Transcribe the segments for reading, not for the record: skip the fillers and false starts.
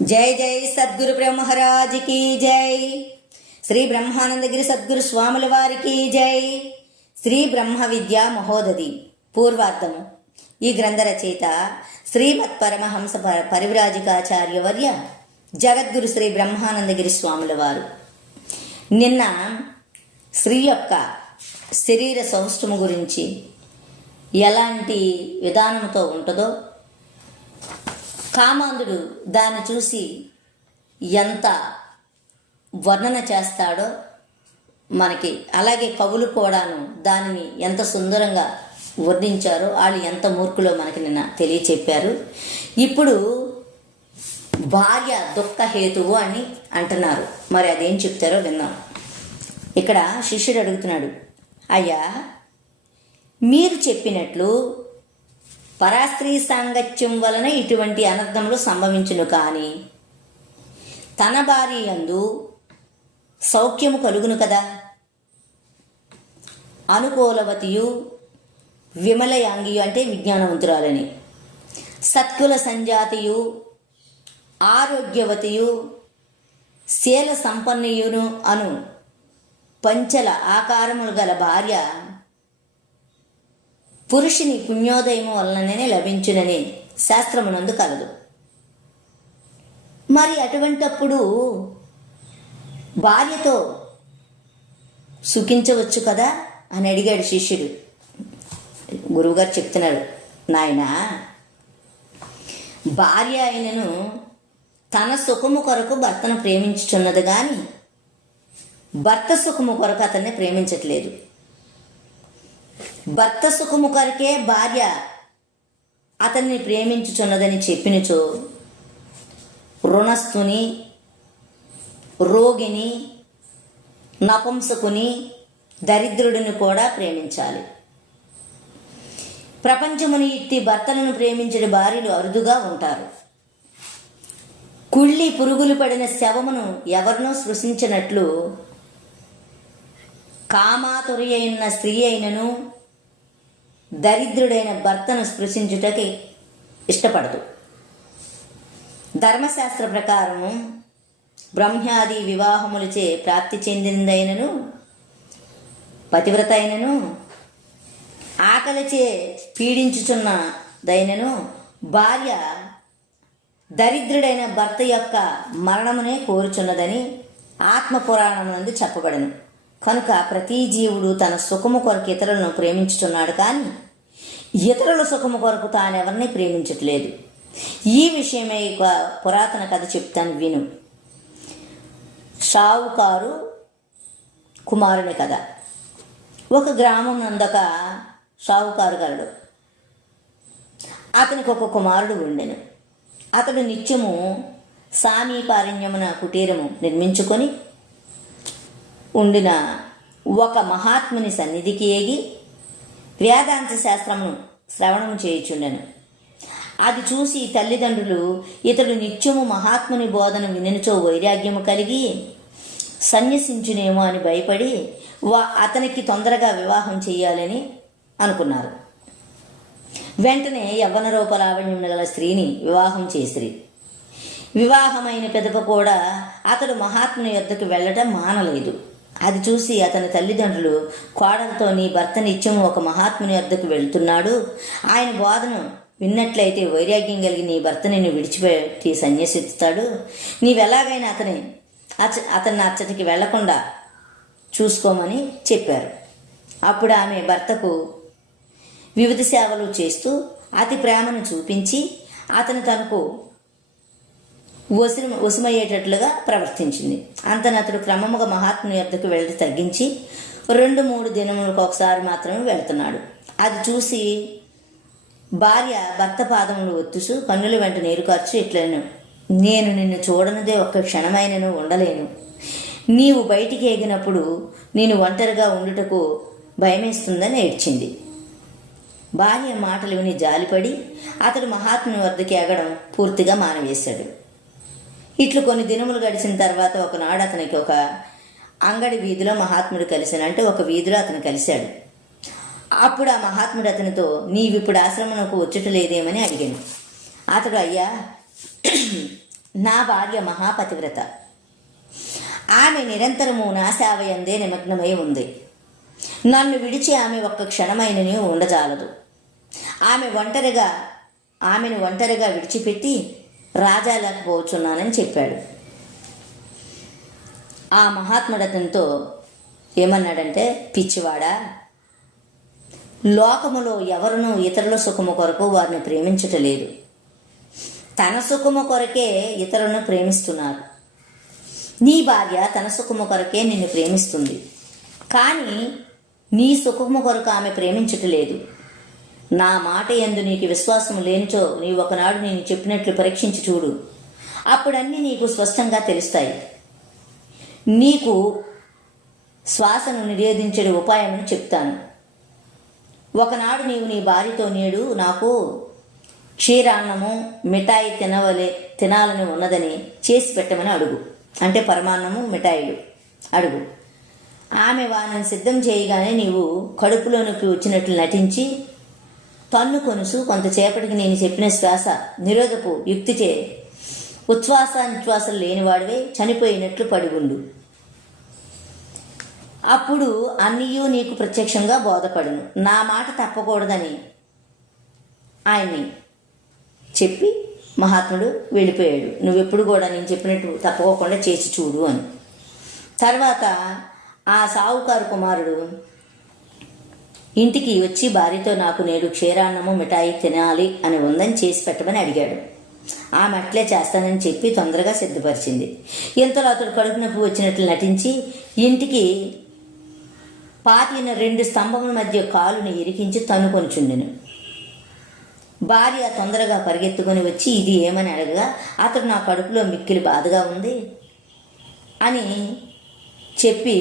जय जय सद्गुरु ब्रह्म महाराज की जय। శ్రీ బ్రహ్మానందగిరి సద్గురు స్వాముల వారికి జై. శ్రీ బ్రహ్మ విద్యా మహోదధి పూర్వార్థము. ఈ గ్రంథ రచయిత శ్రీమత్ పరమహంస పరివ్రాజికాచార్య వర్య జగద్గురు శ్రీ బ్రహ్మానందగిరి స్వాముల వారు. నిన్న స్త్రీ యొక్క శరీర సౌష్ఠము గురించి ఎలాంటి విధానంతో ఉంటుందో, కామాంధుడు దాన్ని చూసి ఎంత వర్ణన చేస్తాడో మనకి, అలాగే కవులు కూడాను దానిని ఎంత సుందరంగా వర్ణించారో, వాళ్ళు ఎంత మూర్ఖులో మనకి నిన్న తెలియచెప్పారు. ఇప్పుడు భార్య దుఃఖ హేతువు అని అంటున్నారు. మరి అదేం చెప్తారో విన్నాం. ఇక్కడ శిష్యుడు అడుగుతున్నాడు, అయ్యా మీరు చెప్పినట్లు పరాస్త్రీ సాంగత్యం వలన ఇటువంటి అనర్థములు సంభవించును, కానీ తన భార్య యందు సౌఖ్యము కలుగును కదా. అనుకూలవతియు విమలయాంగియు అంటే విజ్ఞానవంతురాలని, సత్కుల సంజాతియు ఆరోగ్యవతియు శీల సంపన్నియును అను పంచల ఆకారములు గల భార్య పురుషుని పుణ్యోదయము వలననే లభించునని శాస్త్రమునందు కలదు. మరి అటువంటప్పుడు భార్యతో సుఖించవచ్చు కదా అని అడిగాడు శిష్యుడు. గురువుగారు చెప్తున్నారు, నాయనా, భార్య అయినను తన సుఖము కొరకు భర్తను ప్రేమించుచున్నది, కానీ భర్త సుఖము కొరకు అతన్ని ప్రేమించట్లేదు. భర్త సుఖము కొరకే భార్య అతన్ని ప్రేమించుచున్నదని చెప్పినచో రుణస్థుని, రోగిని, నపుంసకుని, దరిద్రుడిని కూడా ప్రేమించాలి. ప్రపంచముని ఇట్టి భర్తలను ప్రేమించిన భార్యలు అరుదుగా ఉంటారు. కుళ్ళి పురుగులు పడిన శవమును ఎవరినో స్పృశించినట్లు కామాతురి అయిన స్త్రీ అయినను దరిద్రుడైన భర్తను స్పృశించుటకి ఇష్టపడదు. ధర్మశాస్త్ర ప్రకారము బ్రహ్మాది వివాహములచే ప్రాప్తి చెందిందైనను పతివ్రత అయినను ఆకలిచే పీడించుచున్నదైనను భార్య దరిద్రుడైన భర్త యొక్క మరణమునే కోరుచున్నదని ఆత్మపురాణమునందు చెప్పబడను. కనుక ప్రతి జీవుడు తన సుఖము కొరకు ఇతరులను ప్రేమించుచున్నాడు, కానీ ఇతరుల సుఖము కొరకు తానెవరిని ప్రేమించట్లేదు. ఈ విషయమే ఒక పురాతన కథ చెప్తాను, విను. షావుకారు కుమారుని కథ. ఒక గ్రామం నందొక షావుకారు గలడు. అతనికి ఒక కుమారుడు ఉండెను. అతడు నిత్యము సామీపారణ్యమున కుటీరము నిర్మించుకొని ఉండిన ఒక మహాత్ముని సన్నిధికి ఏగి వేదాంత శాస్త్రమును శ్రవణము చేయుచుండెను. అది చూసి తల్లిదండ్రులు ఇతడు నిత్యము మహాత్ముని బోధన వినిచో వైరాగ్యము కలిగి సన్యసించునేమో అని భయపడి అతనికి తొందరగా వివాహం చేయాలని అనుకున్నారు. వెంటనే యవ్వన రూపలావణ్యం గల స్త్రీని వివాహం చేసిరి. వివాహమైన పిదప కూడా అతడు మహాత్ముని యొద్దకు వెళ్ళటం మానలేదు. అది చూసి అతని తల్లిదండ్రులు కోడలతో, నీ భర్త నిత్యము ఒక మహాత్ముని యొద్దకు వెళ్తున్నాడు, ఆయన బోధను విన్నట్లయితే వైరాగ్యం కలిగి నీ భర్త నిన్ను విడిచిపెట్టి సన్యసిస్తాడు, నీవెలాగైనా అతన్ని అచ్చటికి వెళ్లకుండా చూసుకోమని చెప్పారు. అప్పుడు ఆమె భర్తకు వివిధ సేవలు చేస్తూ అతి ప్రేమను చూపించి అతను తనకు వశమయ్యేటట్లుగా ప్రవర్తించింది. అంతనతడు క్రమముగా మహాత్ముని యొద్దకు వెళ్ళి తగ్గించి 2-3 దినములకు ఒకసారి మాత్రమే వెళుతున్నాడు. అది చూసి భార్య భర్త పాదములు ఒత్తుసు కన్నుల వెంట నీరు కార్చు ఇట్లను, నేను నిన్ను చూడనిదే ఒక్క క్షణమైనను ఉండలేను. నీవు బయటికి ఎగినప్పుడు నేను ఒంటరిగా ఉండుటకు భయమేస్తుందని ఏడ్చింది. భార్య మాటలు విని జాలిపడి అతడు మహాత్ముని వద్దకు ఎగడం పూర్తిగా మానవేశాడు. ఇట్లు కొన్ని దినములు గడిచిన తర్వాత ఒకనాడు అతనికి ఒక అంగడి వీధిలో మహాత్ముడు కలిశాను. అంటే ఒక వీధిలో అతను కలిశాడు. అప్పుడు ఆ మహాత్ముడు అతనితో, నీవిప్పుడు ఆశ్రమమునకు వచ్చుట లేదేమని అడిగాను. అతడు, అయ్యా నా భార్య మహాపతివ్రత. ఆమె నిరంతరము నా సేవయందే నిమగ్నమై ఉంది. నన్ను విడిచి ఆమె ఒక్క క్షణమైనని ఉండజాలదు. ఆమెను ఒంటరిగా విడిచిపెట్టి రాజాలేకపోవచ్చున్నానని చెప్పాడు. ఆ మహాత్ముడు అతనితో ఏమన్నాడంటే, పిచ్చివాడా, లోకములో ఎవరునూ ఇతరుల సుఖము కొరకు వారిని ప్రేమించటలేదు. తన సుఖము కొరకే ఇతరులను ప్రేమిస్తున్నారు. నీ భార్య తన సుఖము కొరకే నిన్ను ప్రేమిస్తుంది, కానీ నీ సుఖము కొరకు ఆమె ప్రేమించటలేదు. నా మాట యందు నీకు విశ్వాసము లేనిచో నీవు ఒకనాడు నేను చెప్పినట్లు పరీక్షించి చూడు. అప్పుడన్నీ నీకు స్పష్టంగా తెలుస్తాయి. నీకు శ్వాసను నిరోధించే ఉపాయమును చెప్తాను. ఒకనాడు నీవు నీ భార్యతో, నేడు నాకు క్షీరాన్నము మిఠాయి తినాలని ఉన్నదని చేసి పెట్టమని అడుగు. అంటే పరమాన్నము మిఠాయిలు అడుగు. ఆమె వారిని సిద్ధం చేయగానే నీవు కడుపులోనికి వచ్చినట్లు నటించి తన్ను కొనుసు కొంతసేపటికి నేను చెప్పిన శ్వాస నిరోధపు యుక్తిచే నిశ్వాసాలు లేనివాడివే చనిపోయినట్లు పడి ఉండు. అప్పుడు అన్నీయూ నీకు ప్రత్యక్షంగా బోధపడును. నా మాట తప్పకూడదని ఆయన్ని చెప్పి మహాత్ముడు వెళ్ళిపోయాడు. నువ్వెప్పుడు కూడా నేను చెప్పినట్టు తప్పకోకుండా చేసి చూడు అని. తర్వాత ఆ సావుకారు కుమారుడు ఇంటికి వచ్చి భార్యతో, నాకు నేడు క్షీరాన్నము మిఠాయి తినాలి అని ఉందని చేసి పెట్టమని అడిగాడు. ఆమె అట్లే చేస్తానని చెప్పి తొందరగా సిద్ధపరిచింది. ఇంతలో అతడు కడుపు నొప్పి వచ్చినట్లు నటించి ఇంటికి పాతిన 2 స్తంభముల మధ్య కాలుని ఇరికించి తన్నుకొనిచుండెను. భార్య తొందరగా పరిగెత్తుకొని వచ్చి ఇది ఏమని అడగగా, అతడు నా కడుపులో మిక్కిలి బాధగా ఉంది అని చెప్పి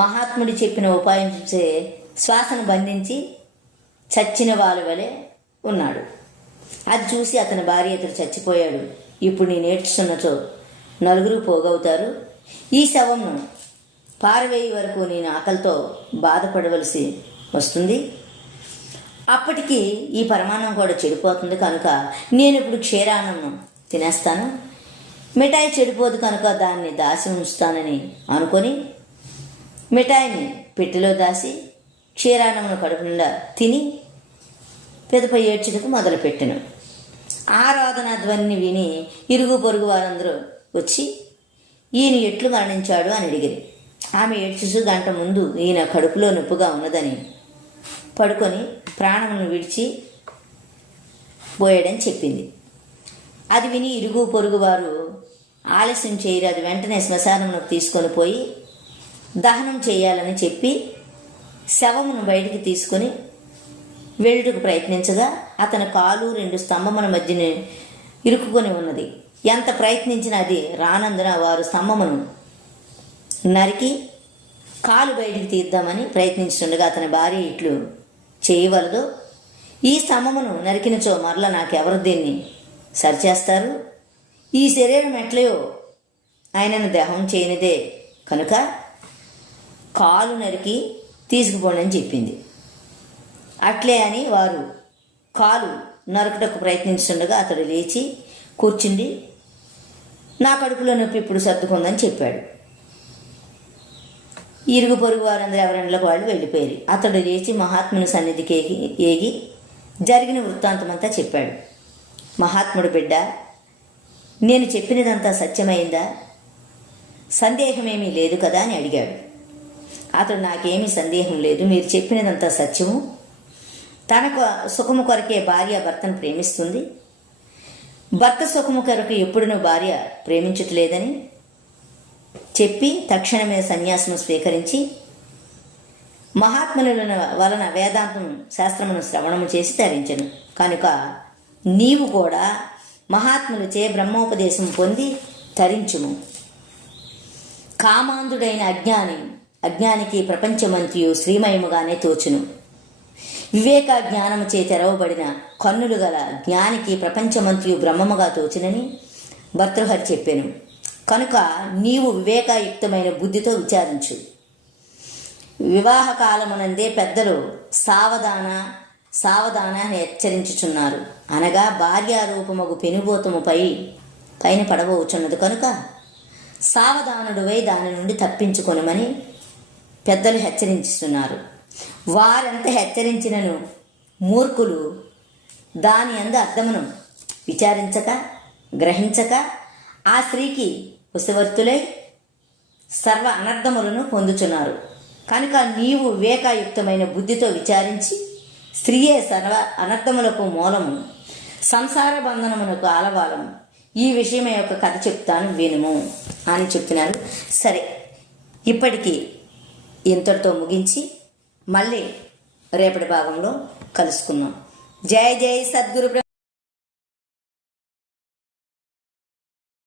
మహాత్ముడి చెప్పిన ఉపాయం చూసే శ్వాసను బంధించి చచ్చిన వాళ్ళ వలె ఉన్నాడు. అది చూసి అతని భార్య, ఇతడు చచ్చిపోయాడు, ఇప్పుడు నేను ఏడ్చుతున్నచో నలుగురు పోగవుతారు. ఈ శవంను పారవేయి వరకు నేను ఆకలితో బాధపడవలసి వస్తుంది. అప్పటికి ఈ పరమాన్నం కూడా చెడిపోతుంది కనుక నేను ఇప్పుడు క్షీరాన్నం తినేస్తాను. మిఠాయి చెడిపోదు కనుక దాన్ని దాసి ఉంచుతానని అనుకొని మిఠాయిని పెట్టెలో దాసి క్షీరాన్నమును కడుపు నిండా తిని పెదపై ఏడ్చుటకు మొదలుపెట్టెను. ఆరాధన ధ్వనిని విని ఇరుగు పొరుగు వారందరూ వచ్చి ఈయన ఎట్లు మరణించాడు అని అడిగిరి. ఆమె ఏడ్చుసు గంట ముందు ఈయన కడుపులో నొప్పుగా ఉన్నదని పడుకొని ప్రాణమును విడిచి పోయాడని చెప్పింది. అది విని ఇరుగు పొరుగు వారు ఆలస్యం చేయరాదు, వెంటనే శ్మశానమునకు తీసుకొని పోయి దహనం చేయాలని చెప్పి శవమును బయటికి తీసుకొని వెళ్ళుటకు ప్రయత్నించగా అతని కాలు 2 స్తంభముల మధ్యన ఇరుక్కుని ఉన్నది. ఎంత ప్రయత్నించినా అది రానందున వారు స్తంభమును నరికి కాలు బయటికి తీద్దామని ప్రయత్నించుండగా అతని భార్య ఇట్లు చేయవలదు, ఈ స్తంభమును నరికినచో మరల నాకెవరు దీన్ని సరిచేస్తారు? ఈ శరీరం ఎట్లయో ఆయనను దహనం చేయనిదే కనుక కాలు నరికి తీసుకుపోండి అని చెప్పింది. అట్లే అని వారు కాలు నరకుటకు ప్రయత్నిస్తుండగా అతడు లేచి కూర్చుండి నా కడుపులో నొప్పి ఇప్పుడు సర్దుకుందని చెప్పాడు. ఇరుగు పొరుగు వారందరూ ఎవరిండ్లకు వాళ్ళు వెళ్ళిపోయారు. అతడు లేచి మహాత్ముని సన్నిధికి ఏగి జరిగిన వృత్తాంతమంతా చెప్పాడు. మహాత్ముడు, బిడ్డ, నేను చెప్పినదంతా సత్యమైందా? సందేహమేమీ లేదు కదా అని అడిగాడు. అతడు, నాకేమీ సందేహం లేదు, మీరు చెప్పినదంతా సత్యము. తనకు సుఖము కొరకే భార్య భర్తను ప్రేమిస్తుంది, భర్త సుఖము కొరకు ఎప్పుడునూ భార్య ప్రేమించట్లేదని చెప్పి తక్షణమే సన్యాసము స్వీకరించి మహాత్ముల వలన వేదాంతం శాస్త్రమును శ్రవణము చేసి తరించెను. కనుక నీవు కూడా మహాత్ములచే బ్రహ్మోపదేశం పొంది తరించుము. కామాంధుడైన అజ్ఞానికి ప్రపంచమంతియు శ్రీమయముగానే తోచును. వివేక జ్ఞానము చే తెరవబడిన కన్నులు గల జ్ఞానికి ప్రపంచమంతియు బ్రహ్మముగా తోచునని భర్తృహరి చెప్పాను. కనుక నీవు వివేకయుక్తమైన బుద్ధితో విచారించు. వివాహ కాలమునందే పెద్దలు సావధాన అని హెచ్చరించుచున్నారు. అనగా భార్యారూపమగు పెనుభూతముపై పైన పడబోచున్నది కనుక సావధానుడివై దాని నుండి తప్పించుకొనుమని పెద్దలు హెచ్చరించుతున్నారు. వారెంత హెచ్చరించినను మూర్ఖులు దాని అందు అర్థమును విచారించక గ్రహించక ఆ స్త్రీకి వశవర్తులై సర్వ అనర్థములను పొందుచున్నారు. కనుక నీవు వివేకాయుక్తమైన బుద్ధితో విచారించి స్త్రీయే సర్వ అనర్థములకు మూలము, సంసార బంధనమునకు ఆలవాలము, ఈ విషయమే ఒక కథ చెప్తాను వినుము అని చెప్తున్నారు. సరే, ఇప్పటికీ ఇంతటితో ముగించి మళ్ళీ రేపటి భాగంలో కలుసుకుందాం. జై జై సద్గురు.